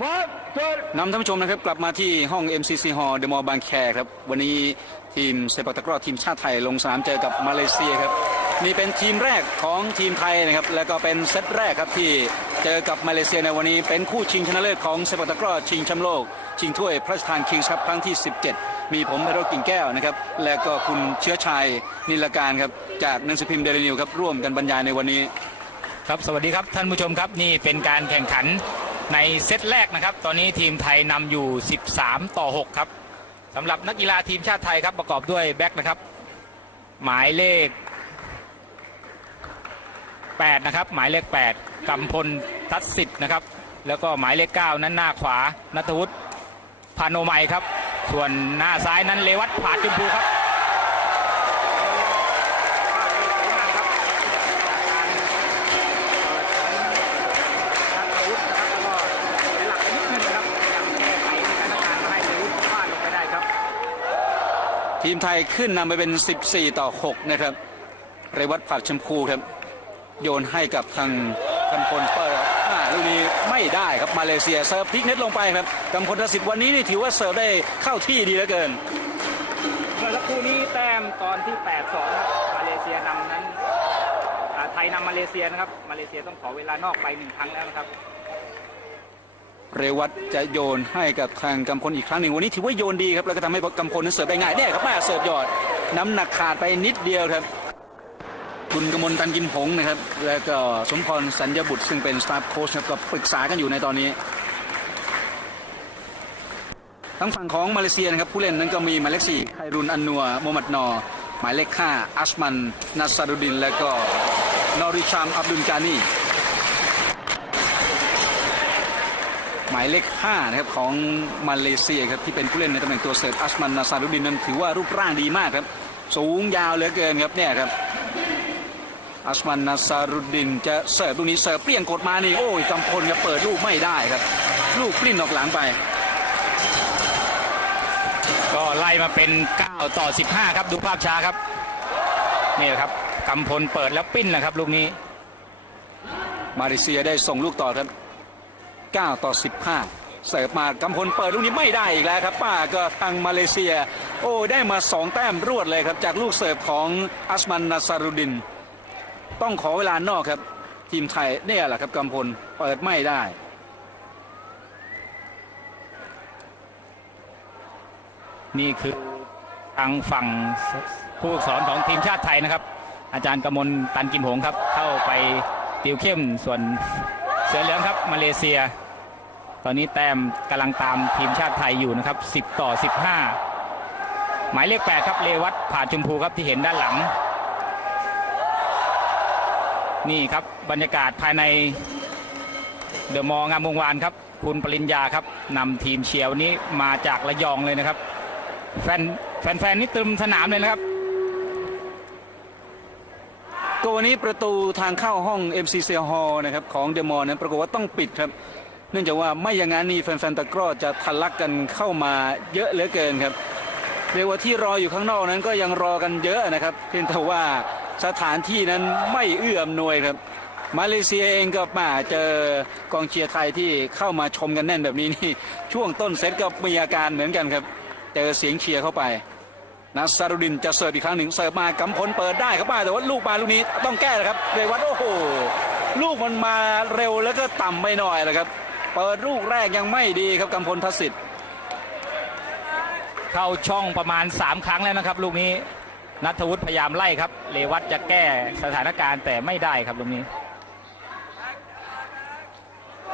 Five, third. นำท่านผู้ชมนะครับกลับมาที่ห้อง MCC Hall เดอะมอลล์บางแคครับ วันนี้ทีมเซปักตะกร้อทีมชาติไทยลงสนามเจอกับมาเลเซียครับนี่เป็นทีมแรกของทีมไทยนะครับ แล้วก็เป็นเซตแรกครับที่เจอกับมาเลเซียในวันนี้ เป็นคู่ชิงชนะเลิศของเซปักตะกร้อชิงแชมป์โลก ชิงถ้วยพระราชทานคิงส์ครับครั้งที่ 17 มีผมไพโรจน์กิ่งแก้วนะครับ และก็คุณเชื้อชัยนิลการครับจากหนังสือพิมพ์เดลินิวครับร่วมกันบรรยายในวันนี้ ครับสวัสดีครับท่านผู้ชมครับนี่เป็นการแข่งขัน ในเซตแรกนะครับ ตอนนี้ทีมไทยนำอยู่ 13 ต่อ 6 ครับสำหรับนักกีฬาทีมชาติไทยครับประกอบด้วยแบ็คนะครับ หมายเลข 8 นะครับ หมายเลข 8กำพลทัศสิทธิ์นะครับ แล้วก็หมายเลข 9 นั้นหน้าขวานัทวุฒิพานโนไมยครับ ส่วนหน้าซ้ายนั้นเลวัตผาดจุมพูครับ ทีมไทยขึ้นนำไปเป็น 14 ต่อ 6 นะครับเรวัตผัดชมพูครับ โยนให้กับทางกำพลเปิดลูกนี้ไม่ได้ครับมาเลเซียเซิร์ฟพลิกเน็ตลงไปครับกำพลทศิษย์วันนี้นี่ถือว่าเสิร์ฟได้เข้าที่ดีเหลือเกินเมื่อสักครู่นี้แต้มตอนที่ 8-2 ครับ มาเลเซียนำนั้นไทยนำมาเลเซียนะครับ มาเลเซียต้องขอเวลานอกไปหนึ่งครั้งแล้วนะครับ เรวัตจะโยนให้กับทางกำพลอีกครั้งหนึ่งวันนี้ถือว่าโยนดีครับแล้วก็ทำให้กำพลนั้นเสิร์ฟได้ง่ายแน่ครับแม่เสิร์ฟยอด น้ำหนักขาดไปนิดเดียวครับคุณกมลตันกินผงนะครับ แล้วก็สมพรสัญญบุตรซึ่งเป็นสตาฟโค้ชครับก็ปรึกษากันอยู่ในตอนนี้ทั้งฝั่งของมาเลเซียนะครับผู้เล่นนั้นก็มีหมายเลขสี่ไครุนอันนัวโมมัดนอ หมายเลขห้าอัชมันนัสซารุดิน และก็นอริชามอับดุลกานี หมายเลข5นะครับของมาเลเซียครับที่เป็นผู้เล่นในตำแหน่งตัวเสิร์ฟอัชมันนาซารุดินนั้นถือว่ารูปร่างดีมากครับ สูงยาวเหลือเกินครับเนี่ยครับอัชมันนาซารุดินจะเสิร์ฟลูกนี้เสิร์ฟเปลี่ยงกดมานี่โอ้ยกำพลจะเปิดลูกไม่ได้ครับ ลูกปลิ้นออกหลังไป ก็ไล่มาเป็น 9 ต่อ 15 ครับดูภาพช้าครับนี่แหละครับกำพลเปิดแล้วปิ้นนะครับลูกนี้ มาเลเซียได้ส่งลูกต่อครับ 9 ต่อ 15 เสิร์ฟมากำพลเปิดลูกนี้ไม่ได้อีกแล้วครับ ป้าก็ทางมาเลเซีย โอ้ได้มา 2 แต้มรวดเลยครับ จากลูกเสิร์ฟของอัสมันนาซารุดิน ต้องขอเวลานอกครับ ทีมไทยเนี่ยแหละครับกำพลเปิดไม่ได้นี่คือทางฝั่งผู้สอนของทีมชาติไทยนะครับ อาจารย์กมลตันกิมหงครับ เข้าไปติวเข้มส่วนเสือเหลืองครับมาเลเซีย ตอนนี้แต้มกำลังตามทีมชาติไทยอยู่นะครับ 10 ต่อ 15 หมายเลข 8 ครับเลวัตผ่าชมพูครับที่เห็นด้านหลัง นี่ครับบรรยากาศภายในเดอะมองามวงวานครับคุณปริญญาครับนำทีมเชียร์วันนี้มาจากระยองเลยนะครับ แฟนแฟนๆนี่เติมสนามเลยนะครับก็วันนี้ประตูทางเข้าห้อง MCC Hall นะครับของเดอะมอลล์นั้นปรากฏว่าต้องปิดครับ เนื่องจากว่าไม่อย่างนั้นนี่แฟนๆตะกร้อจะทะลักกันเข้ามาเยอะเหลือเกินครับเรียกว่าที่รออยู่ข้างนอกนั้นก็ยังรอกันเยอะนะครับ เพียงแต่ว่าสถานที่นั้นไม่เอื้ออำนวยครับ มาเลเซียเองก็มาเจอกองเชียร์ไทยที่เข้ามาชมกันแน่นแบบนี้นี่ช่วงต้นเซตก็มีอาการเหมือนกันครับเจอเสียงเชียร์เข้าไปนัสซารุดินจะเสิร์ฟอีกครั้งหนึ่งเสิร์ฟมากำพลเปิดได้ครับป้าแต่ว่าลูกมาลูกนี้ต้องแก้นะครับเรวัตโอ้โหลูกมันมาเร็วแล้วก็ต่ำไปหน่อยนะครับ เปิดลูกแรกยังไม่ดีครับกำพลทศิษย์เข้าช่องประมาณ 3 ครั้งแล้วนะครับ ลูกนี้นัทวุฒิพยายามไล่ครับ เลวัตจะแก้สถานการณ์แต่ไม่ได้ครับลูกนี้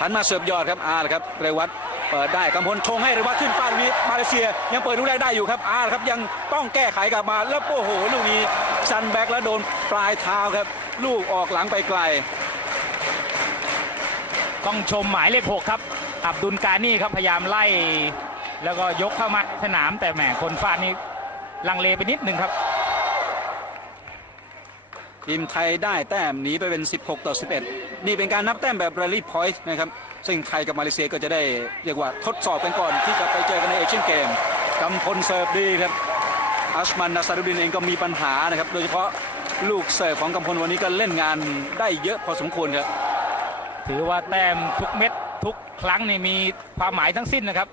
หันมาเสิร์ฟยอดครับอาร์ครับเรวัตเปิดได้กำพลชงให้เรวัตขึ้นฟาดลูกนี้มาเลเซียยังเปิดลูกแรกได้อยู่ครับอาร์ครับยังต้องแก้ไขกลับมาแล้วโอ้โหลูกนี้ซันแบ็กแล้วโดนปลายเท้าครับ ลูกออกหลังไปไกล ต้องชมหมายเลขหกครับ อับดุลกานี่ครับพยายามไล่ แล้วก็ยกเข้ามาสนามแต่แหมคนฟาดนี่ลังเลไปนิดหนึ่งครับ ทีมไทยได้แต้มหนีไปเป็น 16 ต่อ 11 นี่เป็นการนับแต้มแบบร a ลลี่พอยต์นะครับ ซึ่งไทยกับมาเลเซียก็จะได้เรียกว่าทดสอบกันก่อนที่จะไปเจอกันในเอเชียนเกมกำพลเสิร์ฟดีครับอัชมันนาซารุดินเองก็มีปัญหานะครับ โดยเฉพาะลูกเสิร์ฟของกำพลวันนี้ก็เล่นงานได้เยอะพอสมควรครับ ถือว่าแต้มทุกเม็ดทุกครั้งนี่มีความหมายทั้งสิ้นนะครับ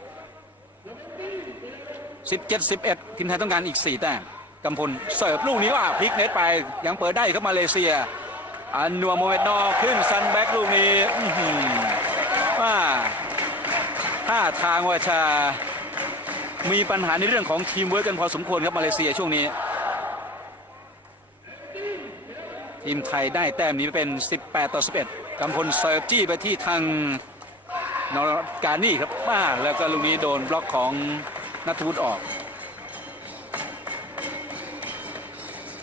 17 11ทีมไทยต้องการอีก 4 แต้มกำพลเสิร์ฟลูกนี้ว่าพลิกเน็ตไปยังเปิดได้ครับมาเลเซีย อันนัวโมเมดนอขึ้นซันแบ็กลูกนี้ว่าท่าทางว่าจะมีปัญหาในเรื่องของทีมเวิร์กกันพอสมควรครับมาเลเซียช่วงนี้ ทีมไทยได้แต้มนี้เป็น 18 ต่อ 11 กำพลเสิร์ฟจี้ไปที่ทางนอร์การนี่ครับมาแล้วก็ลูกนี้โดนบล็อกของนัทวุฒิออก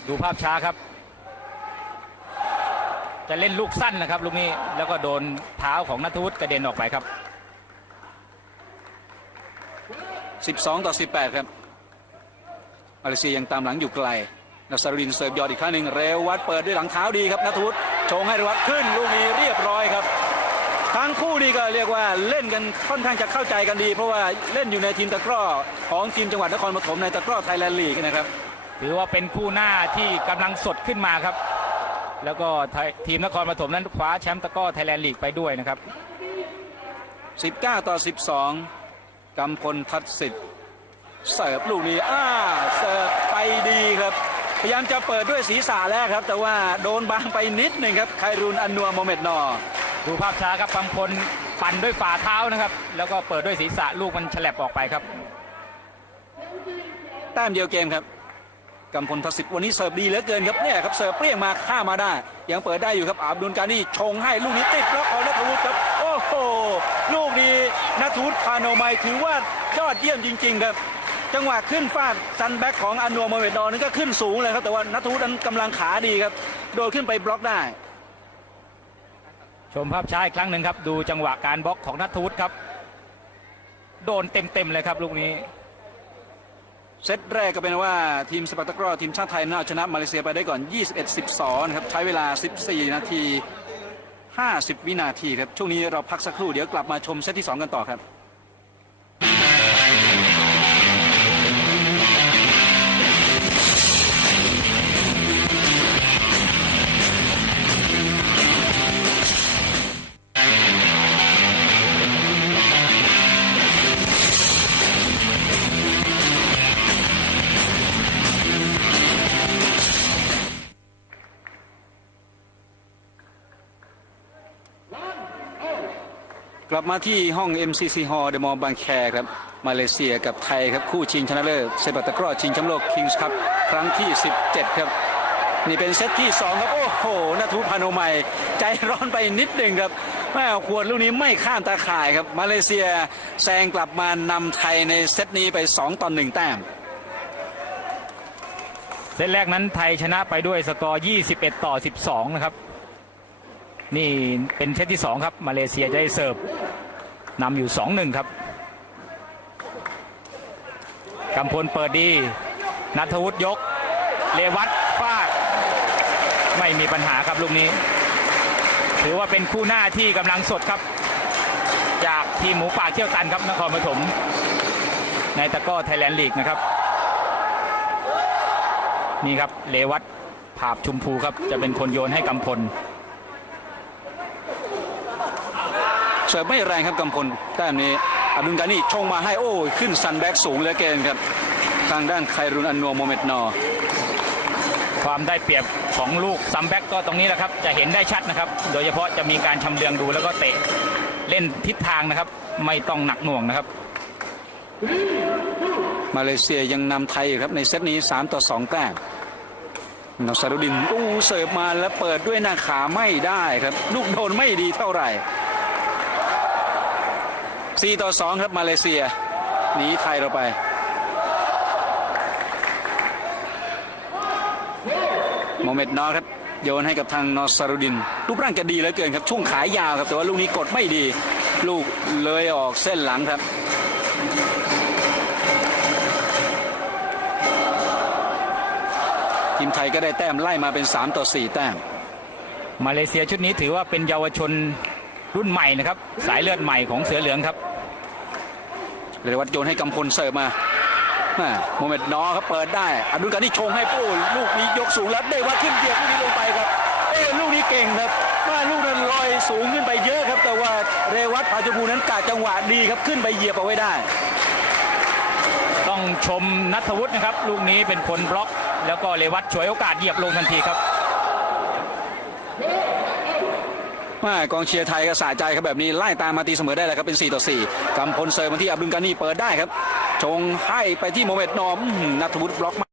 ดูภาพช้าครับ จะเล่นลูกสั้นนะครับลูกนี้แล้วก็โดนเท้าของนัทวุฒิกระเด็นออกไปครับ 12 ต่อ 18 ครับมาเลเซียยังตามหลังอยู่ไกลนัสรินเสิร์ฟยอดอีกครั้งหนึ่งเรวัตเปิดด้วยหลังเท้าดีครับนัทวุฒิโชงให้เรวัตขึ้นลูกนี้เรียบร้อยครับ ทั้งคู่นี่ก็เรียกว่าเล่นกันค่อนข้างจะเข้าใจกันดี เพราะว่าเล่นอยู่ในทีมตะกร้อของทีมจังหวัดนครปฐมในตะกร้อไทยแลนด์ลีกนะครับถือว่าเป็นคู่หน้าที่กำลังสดขึ้นมาครับ แล้วก็ไทยทีมนครปฐมนั้นคว้าแชมป์ตะกร้อไทยแลนด์ลีกไปด้วยนะครับ 19 ต่อ 12กำพลทัศน์สิทธิ์เสิร์ฟลูกนี้อ้าเสิร์ฟไปดีครับ พยายามจะเปิดด้วยศีรษะแล้วครับ แต่ว่าโดนบางไปนิดหนึ่งครับไครุนอันนัวโมเมดนอร์ดูภาพช้าครับบางคนปั่นด้วยฝ่าเท้านะครับ แล้วก็เปิดด้วยศีรษะลูกมันฉลับออกไปครับ แต้มเดียวเกมครับกำพลทัศน์สิทธิ์วันนี้เสิร์ฟดีเหลือเกินครับเนี่ยครับเสิร์ฟเปรี้ยงมาฆ่ามาได้ ยังเปิดได้อยู่ครับอับดุลการนี่ชงให้ลูกนี้ติดบล็อกของนัทวุฒิครับโอ้โหลูกนี้นัทวุฒิพาโนไมถือว่ายอดเยี่ยมจริง ๆ ครับ จังหวะขึ้นฟาดซันแบ็กของอันนัวโมเมดดอร์นั้นก็ขึ้นสูงเลยครับ แต่ว่านัทวุฒินั้นกำลังขาดีครับ โดดขึ้นไปบล็อกได้ ชมภาพช้าอีกครั้งหนึ่งครับ ดูจังหวะการบล็อกของนัทวุฒิครับ โดนเต็มๆเลยครับลูกนี้ เซตแรกก็เป็นว่าทีมสปาร์ตากรอทีมชาติไทยน่าเอาชนะมาเลเซียไปได้ก่อน 21-12นะครับใช้เวลา 14 นาที 50 วินาทีครับช่วงนี้เราพักสักครู่เดี๋ยวกลับมาชมเซตที่ 2 กันต่อครับ ลับมาที่ห้อง MCC Hall เดอะมอลบางแคครับมาเลเซียกับไทยครับคู่ชิงชนะเลิศเซปัตะกร้อชิงแชมป์โลก Kings Cup ครั้งที่ 17 ครับ นี่เป็นเซตที่ 2 ครับ โอ้โหนัทุพาโนไมใจร้อนไปนิดหนึ่งครับแม่ขวดลูกนี้ไม่ข้ามตาข่ายครับ มาเลเซียแซงกลับมานำไทยในเซตนี้ไป 2ต่อ1แต้มเซตแรกนั้นไทยชนะไปด้วยสกอร์ 21 ต่อ 12 นะครับ นี่เป็นเซตที่ 2 ครับ มาเลเซียจะได้เสิร์ฟนำอยู่ 2-1 ครับกำพลเปิดดีนัทวุฒิยก เลวัตฟาด ไม่มีปัญหาครับลูกนี้ ถือว่าเป็นคู่หน้าที่กำลังสดครับ จากทีมหมูป่าเที่ยวตันครับนครปฐมในตะก้อไทยแลนด์ลีกนะครับ นี่ครับเลวัตภาพชุมพูครับ จะเป็นคนโยนให้กำพล เสิร์ฟไม่แรงครับกำพลแต้มนี้อับดุลกานี่ชงมาให้โอ้ยขึ้นซันแบ็กสูงเหลือเกินครับ ทางด้านไครุนอันนัวโมเมดนอร์ความได้เปรียบของลูกซัมแบ็กก็ตรงนี้แหละครับ จะเห็นได้ชัดนะครับ โดยเฉพาะจะมีการชำเลืองดูแล้วก็เตะเล่นทิศทางนะครับ ไม่ต้องหนักหน่วงนะครับ มาเลเซียยังนำไทยอยู่ครับในเซตนี้ 3 ต่อ 2 แต้มนอสารุดินอู้เสิร์ฟมาแล้วเปิดด้วยหน้าขาไม่ได้ครับ ลูกโดนไม่ดีเท่าไหร่ 4 ต่อ 2 ครับมาเลเซียหนีไทยเราไป โมเมดนอครับ โยนให้กับทางนอสารุดิน รูปร่างแกดีเหลือเกินครับ ช่วงขายยาวครับ แต่ว่าลูกนี้กดไม่ดี ลูกเลยออกเส้นหลังครับทีมไทยก็ได้แต้มไล่มาเป็น 3 ต่อ 4 แต้ม มาเลเซียชุดนี้ถือว่าเป็นเยาวชน รุ่นใหม่นะครับ สายเลือดใหม่ของเสือเหลืองครับเรวัตโยนให้กำพลเสิร์ฟมาแม่โมเมดนอร์ครับเปิดได้อดุลการนี่ชงให้ปู้ลูกนี้ยกสูงแล้วได้วัดขึ้นเหยียบลูกนี้ลงไปครับเอ้ยลูกนี้เก่งครับว่าลูกนั้นลอยสูงขึ้นไปเยอะครับ แต่ว่าเรวัตพาจบูนั้นกะจังหวะดีครับขึ้นไปเหยียบเอาไว้ได้ ต้องชมนัทวุฒินะครับ ลูกนี้เป็นคนบล็อก แล้วก็เรวัตฉวยโอกาสเหยียบลงทันทีครับ มา กองเชียร์ไทยก็สะใจครับแบบนี้ไล่ตามมาตีเสมอได้แล้วครับเป็น 4 ต่อ 4กำพลเซอร์มาที่อับดุลกานีเปิดได้ครับชงให้ไปที่โมเมตนอมนัทวุฒิบล็อก